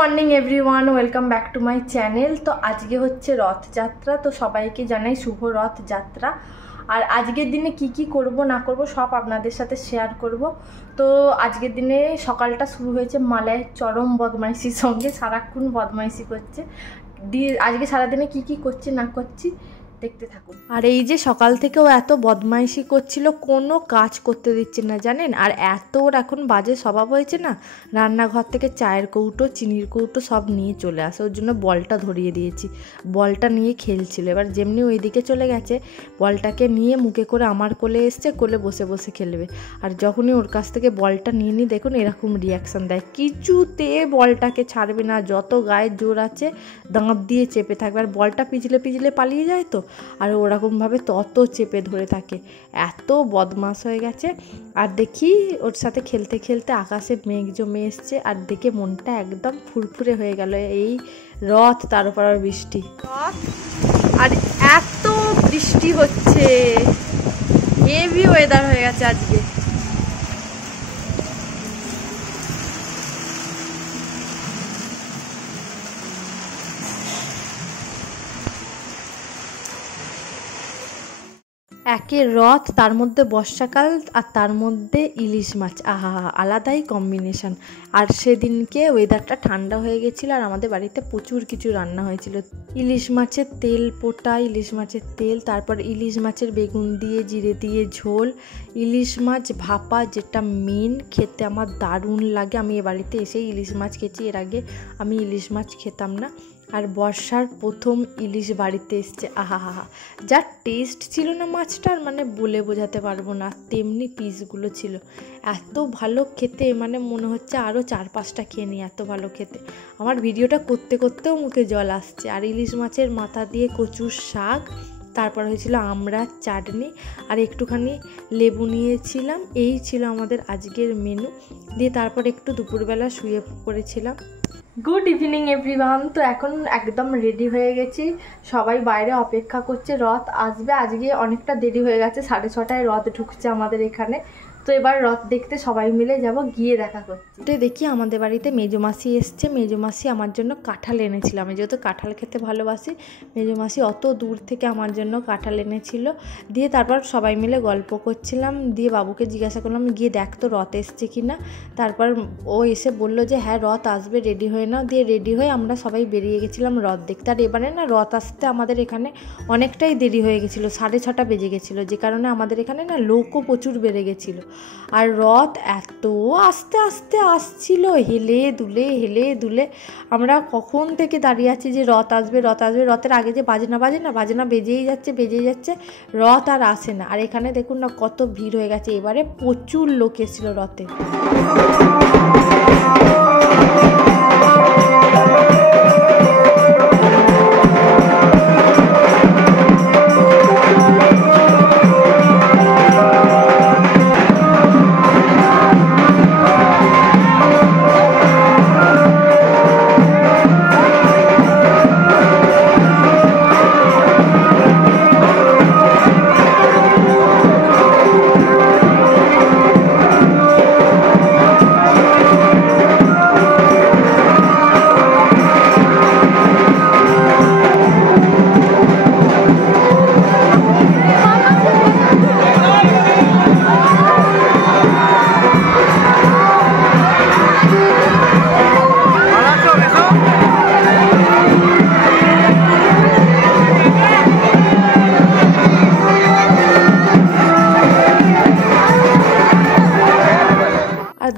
Morning everyone, welcome back to my channel. তো আজকে হচ্ছে রথযাত্রা, তো সবাইকে জানাই শুভ রথযাত্রা। আর আজকের দিনে কি কি করব না করব সব আপনাদের সাথে শেয়ার করব। তো আজকের দিনে সকালটা শুরু হয়েছে মালায় চরম বদমাইশির সঙ্গে, সারাক্ষণ বদমাইশি করছে। আজকে সারাদিনে কি কি করছি না করছি দেখতে থাকুন। আর এই যে সকাল থেকেও এত বদমাইশি করছিল, কোনো কাজ করতে দিচ্ছে না জানেন। আর এত ওর এখন বাজে স্বভাব হয়েছে না, রান্নাঘর থেকে চায়ের কৌটো চিনির কৌটো সব নিয়ে চলে আসে। ওর জন্য বলটা ধরিয়ে দিয়েছি, বলটা নিয়ে খেলছিল। এবার যেমনি ওই দিকে চলে গেছে, বলটাকে নিয়ে মুখে করে আমার কোলে এসছে, কোলে বসে বসে খেলবে। আর যখনই ওর কাছ থেকে বলটা নিয়ে নিই দেখুন এরকম রিয়াকশান দেয়, কিছুতে বলটাকে ছাড়বে না, যত গায়ের জোর আছে দাঁত দিয়ে চেপে থাকবে। আর বলটা পিছলে পিছলে পালিয়ে যায় তো, আর ওরকমভাবে তত চেপে ধরে থাকে, এত বদমাশ হয়ে গেছে। আর দেখি ওর সাথে খেলতে খেলতে আকাশে মেঘ জমে এসছে, আর দেখে মনটা একদম ফুরফুরে হয়ে গেল। এই রথ, তার উপর আর বৃষ্টি, আর এত বৃষ্টি হচ্ছে, হেভি ওয়েদার হয়ে গেছে আজকে। একে রথ, তার মধ্যে বর্ষাকাল, আর তার মধ্যে ইলিশ মাছ, আহা আলাদাই কম্বিনেশন। আর সেদিনকে ওয়েদারটা ঠান্ডা হয়ে গেছিলো, আর আমাদের বাড়িতে প্রচুর কিছু রান্না হয়েছিল। ইলিশ মাছের তেল পোটা, ইলিশ মাছের তেল, তারপর ইলিশ মাছের বেগুন দিয়ে জিরে দিয়ে ঝোল, ইলিশ মাছ ভাপা, যেটা মেন, খেতে আমার দারুণ লাগে। আমি এ বাড়িতে এসেই ইলিশ মাছ খেয়েছি, এর আগে আমি ইলিশ মাছ খেতাম না। আর বর্ষার প্রথম ইলিশ বাড়িতে এসছে, আহা হা, যা টেস্ট ছিল না মাছটার, মানে বলে বোঝাতে পারবো না। তেমনি পিসগুলো ছিল এত ভালো খেতে, মানে মনে হচ্ছে আরও 4-5টা খেয়ে নিই, এত ভালো খেতে। আমার ভিডিওটা করতে করতেও মুখে জল আসছে। আর ইলিশ মাছের মাথা দিয়ে কচুর শাক, তারপর হয়েছিল আমড়ার চাটনি, আর একটুখানি লেবু নিয়েছিলাম। এই ছিল আমাদের আজকের মেনু। দিয়ে তারপর একটু দুপুরবেলা শুয়ে পড়েছিলাম। Good evening everyone. তো এখন একদম রেডি হয়ে গেছি, সবাই বাইরে অপেক্ষা করছে, রথ আসবে। আজকে অনেকটা দেরি হয়ে গেছে, 6:30টায় রথ ঢুকছে আমাদের এখানে। তো এবার রথ দেখতে সবাই মিলে যাব, গিয়ে দেখা করছি। তো দেখি আমাদের বাড়িতে মেজোমাসি এসছে। মেজোমাসি আমার জন্য কাঁঠাল এনেছিল, আমি যেহেতু কাঁঠাল খেতে ভালোবাসি, মেজোমাসি অত দূর থেকে আমার জন্য কাঁঠাল এনেছিল। দিয়ে তারপর সবাই মিলে গল্প করছিলাম। দিয়ে বাবুকে জিজ্ঞাসা করলাম, গিয়ে দেখ তো রথ এসছে কি না। তারপর ও এসে বললো যে হ্যাঁ রথ আসবে, রেডি হয়ে নাও। দিয়ে রেডি হয়ে আমরা সবাই বেরিয়ে গেছিলাম রথ দেখতে। আর এবারে না রথ আসতে আমাদের এখানে অনেকটাই দেরি হয়ে গেছিলো, 6:30 বেজে গেছিলো, যে কারণে আমাদের এখানে না লোকও প্রচুর বেড়ে গেছিলো। আর রথ এত আস্তে আস্তে আসছিল, হেলে দুলে। আমরা কখন থেকে দাঁড়িয়ে আছি যে রথ আসবে রথ আসবে, রথের আগে যে বাজনা বেজেই যাচ্ছে, রথ আর আসে না। আর এখানে দেখুন না কত ভিড় হয়ে গেছে, এবারে প্রচুর লোক এসেছিল রথে।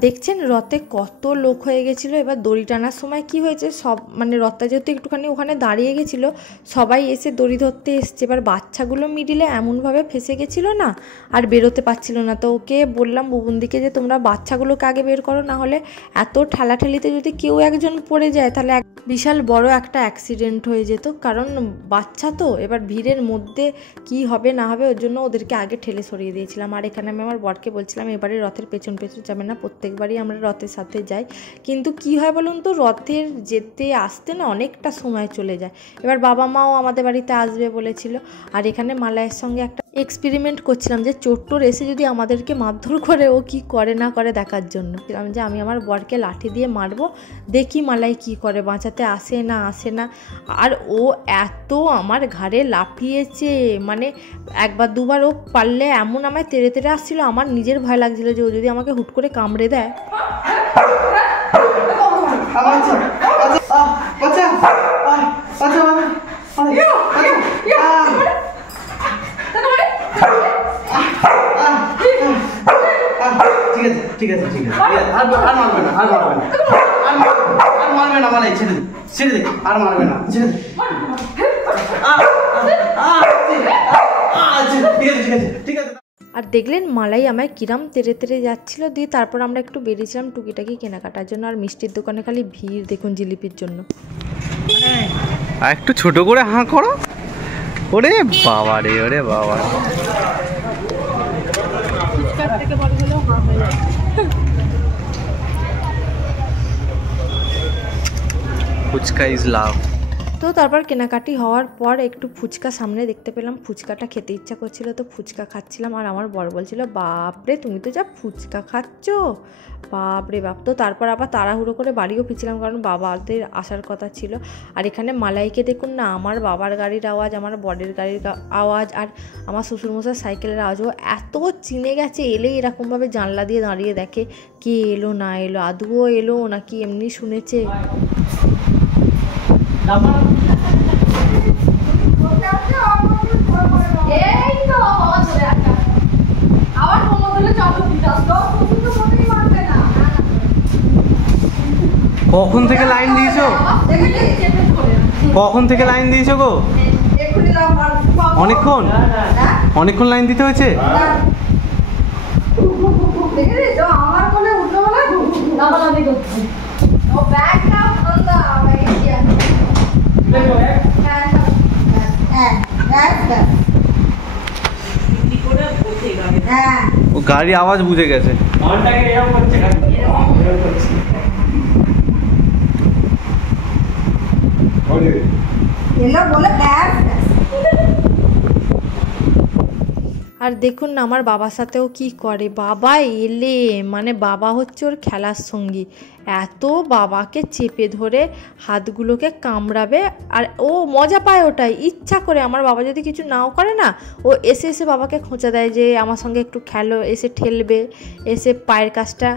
দেখছেন রথে কত লোক হয়ে গেছিলো। এবার দড়ি টানার সময় কি হয়েছে, সব মানে রথটা যেহেতু একটুখানি ওখানে দাঁড়িয়ে গেছিলো, সবাই এসে দড়ি ধরতে এসছে। এবার বাচ্চাগুলো মিডিলে এমনভাবে ফেসে গেছিলো না, আর বেরোতে পারছিল না। তো ওকে বললাম বুবুনদিকে যে তোমরা বাচ্চাগুলোকে আগে বের করো, না হলে এত ঠেলাঠেলিতে যদি কেউ একজন পড়ে যায় তাহলে বিশাল বড় একটা অ্যাক্সিডেন্ট হয়ে যেত। কারণ বাচ্চা তো, এবার ভিড়ের মধ্যে কি হবে না হবে, ওর জন্য ওদেরকে আগে ঠেলে সরিয়ে দিয়েছিলাম। আর এখানে আমি আমার বরকে বলছিলাম এবারে রথের পেছন যাবে না, প্রত্যেকবারই আমরা রথের সাথে যাই, কিন্তু কি হয় বলুন তো, রথের যেতে আসতে না অনেকটা সময় চলে যায়। এবার বাবা মাও আমাদের বাড়িতে আসবে বলেছিল। আর এখানে মালায়ের সঙ্গে একটা এক্সপেরিমেন্ট করছিলাম যে চোট্টর এসে যদি আমাদেরকে মারধর করে ও কি করে না করে দেখার জন্য। যে আমি আমার বরকে লাঠি দিয়ে মারবো, দেখি মালাই কি করে, বাঁচাতে আসে না। আর ও এত আমার ঘাড়ে লাফিয়েছে, মানে একবার দুবার ও পারলে এমন আমায় তেড়ে তেড়ে আসছিল, আমার নিজের ভয় লাগছিল যে ও যদি আমাকে হুট করে কামড়ে দেয়। ঠিক আছে আর মারবে না মানে ছেড়ে দে আর মারবে না, ছেড়ে দে। ঠিক আছে। আর দেখলেন মালাই আমায় কিরাম তেড়ে তেড়ে যাচ্ছিলো। দিয়ে তারপর আমরা একটু বেরিয়েছিলাম টুকিটাকি কেনাকাটার জন্য। আর মিষ্টির দোকানে খালি ভিড় দেখুন জিলিপির জন্য। আর একটু ছোট করে হাঁ করো। ওরে বাবা রে, ওরে বাবা। Phuchka is love. তো তারপর কেনাকাটি হওয়ার পর একটু ফুচকা সামনে দেখতে পেলাম, ফুচকাটা খেতে ইচ্ছা করছিল, তো ফুচকা খাচ্ছিলাম। আর আমার বর বলছিল, বাপরে তুমি তো যা ফুচকা খাচ্ছ, বাপরে বাপ। তো তারপর আবার তাড়াহুড়ো করে বাড়িও ফিরছিলাম, কারণ বাবাদের আসার কথা ছিল। আর এখানে মালাইকে দেখুন না, আমার বাবার গাড়ির আওয়াজ, আমার বরের গাড়ির আওয়াজ, আর আমার শ্বশুরমশাই সাইকেলের আওয়াজ, ও এত চিনে গেছে। এলেই এরকমভাবে জানলা দিয়ে দাঁড়িয়ে দেখে কে এলো না এলো, আদুও এলো নাকি এমনি শুনেছে। কখন থেকে লাইন দিয়েছো? কখন থেকে লাইন দিয়েছো গো? অনেকক্ষণ লাইন দিতে হয়েছে। ও গাড়ি আওয়াজ বুঝে গেছে। আর দেখুন না আমার বাবার সাথেও কি করে, বাবা এলে মানে বাবা হচ্ছে ওর খেলার সঙ্গী। এত বাবাকে চেপে ধরে হাতগুলোকে কামড়াবে, আর ও মজা পায় ওটাই, ইচ্ছা করে। আমার বাবা যদি কিছু নাও করে না, ও এসে বাবাকে খোঁচা দেয় যে আমার সঙ্গে একটু খেলো, এসে ঠেলবে, এসে পায়ের কাছটা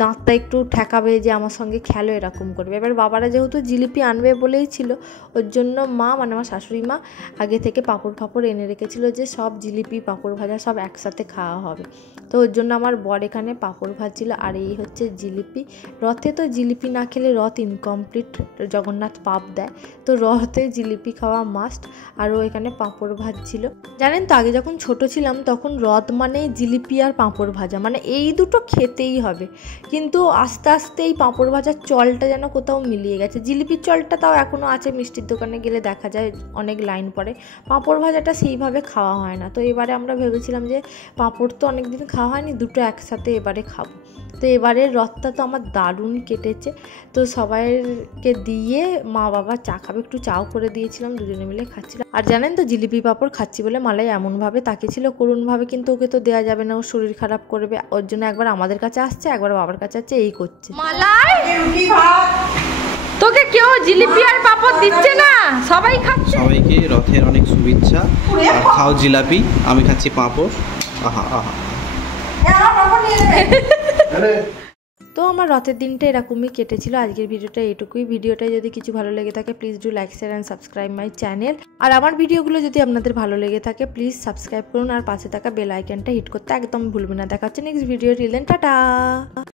দাঁতটা একটু ঠেকাবে যে আমার সঙ্গে খেলো, এরকম করবে। এবার বাবারা যেহেতু জিলিপি আনবে বলেই ছিল, ওর জন্য মা মানে আমার শাশুড়ি মা আগে থেকে পাঁপড় ফাঁপড় এনে রেখেছিল, যে সব জিলিপি পাঁপড় ভাজা সব একসাথে খাওয়া হবে। তো ওর জন্য আমার বর এখানে পাঁপড় ভাজছিল, আর এই হচ্ছে জিলিপি। রথে তো জিলিপি না খেলে রথ ইনকমপ্লিট, জগন্নাথ পাপ দেয়। তো রথে জিলিপি খাওয়া মাস্ট। আর ও এখানে পাঁপড় ভাজছিল। জানেন তো, আগে যখন ছোট ছিলাম তখন রথ মানে জিলিপি আর পাঁপড় ভাজা, মানে এই দুটো খেতেই হবে। কিন্তু আস্তে আস্তে এই পাঁপড় ভাজার চলটা যেন কোথাও মিলিয়ে গেছে। জিলিপির চলটা তাও এখনও আছে, মিষ্টির দোকানে গেলে দেখা যায় অনেক লাইন পড়ে। পাঁপড় ভাজাটা সেইভাবে খাওয়া হয় না। তো এবারে আমরা ভেবেছিলাম যে পাঁপড় তো অনেকদিন খাওয়া হয়নি, দুটো একসাথে এবারে খাবো। তো এবারের রথটা তো আমার দারুণ কেটেছে। তো সবাইকে দিয়ে মা বাবা চা খাবে, একটু চাও করে দিয়েছিলাম, দুজনে মিলে খাচ্ছিলাম। আর জানেন তো, জিলিপি পাঁপড় খাচ্ছি বলে মালাই এমনভাবে তাকিয়েছিল করুণভাবে, কিন্তু ওকে তো দেওয়া যাবে না, ওর শরীর খারাপ করবে। ওর জন্য একবার আমাদের কাছে আসছে, একবার বাবার কাছে আসছে, এই করছে। মালাই তোকে কেউ জিলিপি আর পাঁপড় দিচ্ছে না, সবাই খাচ্ছে। সবাইকে রথের অনেক শুভেচ্ছা। আর খাও জিলাপি, আমি খাচ্ছি পাঁপড়। আহা আহা। তো আমার রথের দিনটা এরকমই কেটেছিল। আজকের ভিডিওটা এটুকুই। ভিডিওটা যদি কিছু ভালো লেগে থাকে please do like, share and subscribe my channel. আর আমার ভিডিওগুলো যদি আপনাদের ভালো লেগে থাকে প্লিজ সাবস্ক্রাইব করুন, আর পাশে থাকা বেল আইকনটা হিট করতে একদম ভুলবেন না। দেখা হচ্ছে next video. Till then tata.